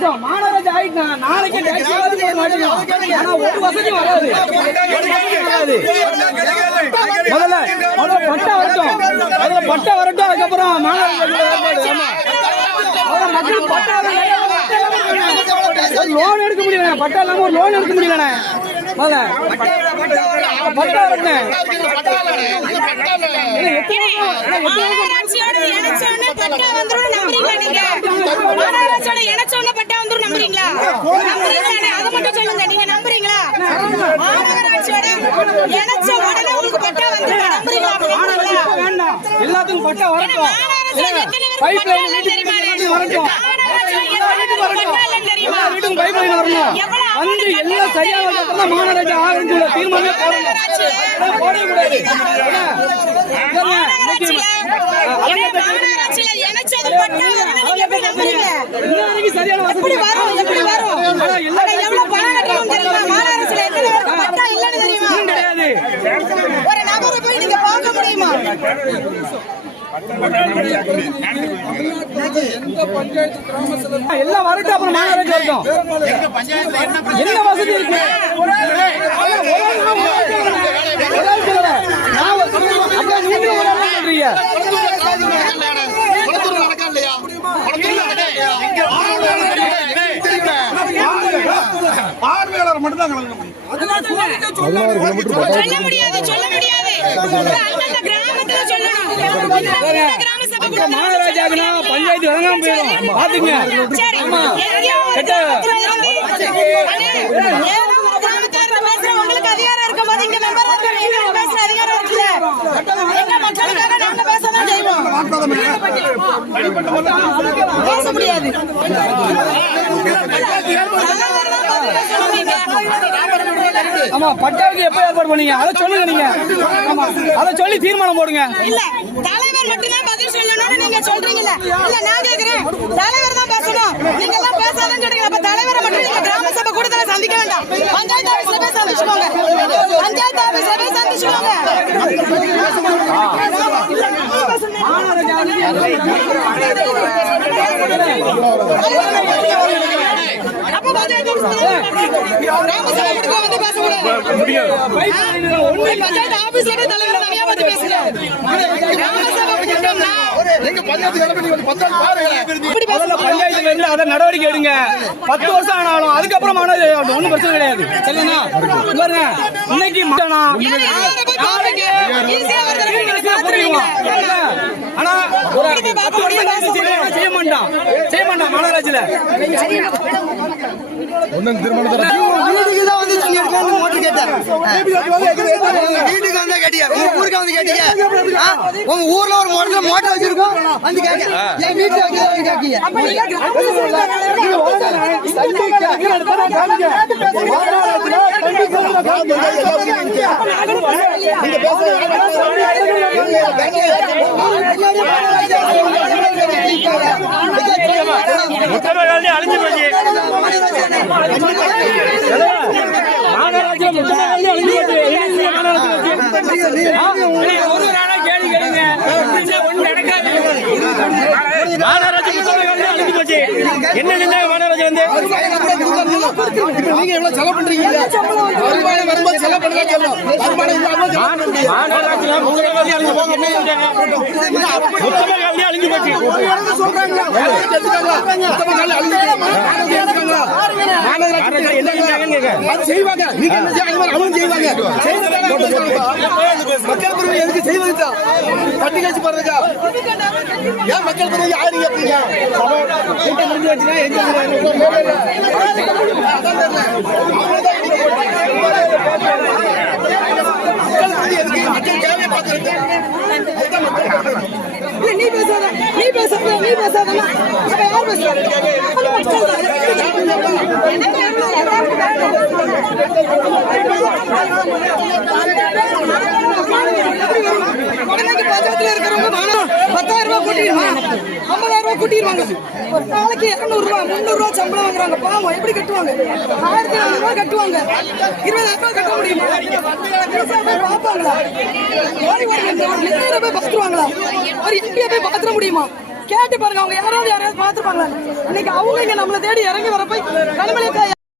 நிமிஷம் மாநகராட்சி ஆயிட்டா நாளைக்கு ஆனா ஒரு வசதி வராது. முதல்ல பட்டா வரட்டும், அதுல பட்டா வரட்டும், அதுக்கப்புறம் மாநகராட்சி மக்கள் பட்டா லோன் எடுக்க முடியல. பட்டா இல்லாம ஒரு லோன் எடுக்க முடியல. பட்டா வரட்டும். எல்லாத்துக்கும் பட்டா வரட்டும். பைப் லைன் வரட்டும், வீட்டுக்கும் பைப் லைன் வரணும். வந்து எல்லாம் சரியான மாநகராட்சி ஆரம்பிச்சுள்ள தீர்மானமே போடவே கூடாது. சரியான வசதி எல்லாம் வரட்டும். அப்புறம் மாநகராட்சி வரட்டும். என்ன வசதி இருக்கு? பார்வையாளர் மட்டும்தான் சொல்ல முடியாது. மாநகராட்சி பஞ்சாயத்து வழங்காம போயிடும். பாத்துங்க. உங்களுக்கு அதிகாரம் இருக்கும் போது இங்க பேசுற அதிகாரம் இருக்குல்ல. மக்களுக்காக நாங்க பேசதான் செய்வோம். பேச முடியாது. ஆமா, பட்டாவுக்கு எப்ப ஏற்பாடு பண்ணீங்க? அதை சொல்லுங்க. நீங்க அதை சொல்லி தீர்மானம் போடுங்க. இல்ல தலைவர் மட்டும்தான் பதில் சொல்லணும்னு நீங்க சொல்றீங்கல்ல. இல்ல நான் கேக்குறேன், தலைவர் தான் பேசணும். நீங்க எல்லாம் பேசாதன்னு சொல்றீங்க. அப்ப தலைவரை மட்டும் நீங்க கிராம சபை கூட்டத்துல சந்திக்க வேண்டாம். பஞ்சாயத்து ஆபீஸ்ல போய் சந்திச்சுக்கோங்க. பஞ்சாயத்து ஆபீஸ்ல போய் சந்திச்சுக்கோங்க. நடவடிக்கை எடுங்க. 10 வருஷம் ஆனாலும் அதுக்கப்புறம் ஒன்னும் பிரச்சனை கிடையாது. இன்னைக்கு ஆனா ஒரு 10 வருஷம் செய்ய மாட்டான் மாநகராட்சியில. வீட்டுக்கு தான் வந்து தண்ணி எடுக்கணும் மோட்டர் கேட்டேன். வீட்டுக்கு வந்தா கேட்டீங்க, உங்க ஊருக்கு வந்து கேட்டீங்க. உங்க ஊர்ல ஒரு மோட்டர் வச்சிருக்கோம் வந்து கேட்க என் வீட்டுல கேட்கீங்க. அழிஞ்சு போச்சு. என்ன செஞ்சாங்க மாநகராட்சி வந்து? நீங்க எவ்வளவு செலவு பண்றீங்க? வருமானம் செலவு பண்றீங்க. அழிஞ்சு போச்சு. செய்வாங்க. நீங்க என்ன செய்வாங்க? மக்கள் பிரிவு எதுக்கு செய்வதுக்கா? பட்டி காட்சி போறதுக்கா? ஏன் மக்கள் பிரிவு யாரு எப்படிங்க கூட்டம் முடிஞ்சு வச்சுன்னா எங்க மக்கள் தேவையை பார்க்கறது. நீ பேசாத யார் பஞ்சாயத்துல இருக்கிறவங்க 10,000 ரூபாய் கூட்டிடுவாங்க, 50,000 ரூபாய் கூட்டிடுவாங்க. ஒரு நாளைக்கு 200 ரூபாய் 300 ரூபாய் சம்பளம் வாங்குறாங்க. பாவம் எப்படி கட்டுவாங்க? 1,500 ரூபாய் கட்டுவாங்க. 20,000 ரூபாய் கட்ட முடியுமா? பாப்பாங்களா? போய் பாத்துருவாங்களா? ஒரு எம்பியை போய் பாத்துற முடியுமா? கேட்டு பாருங்க, அவங்க யாராவது பாத்துப்பாங்களா? இன்னைக்கு அவங்க இங்க நம்மளை தேடி இறங்கி வரப்ப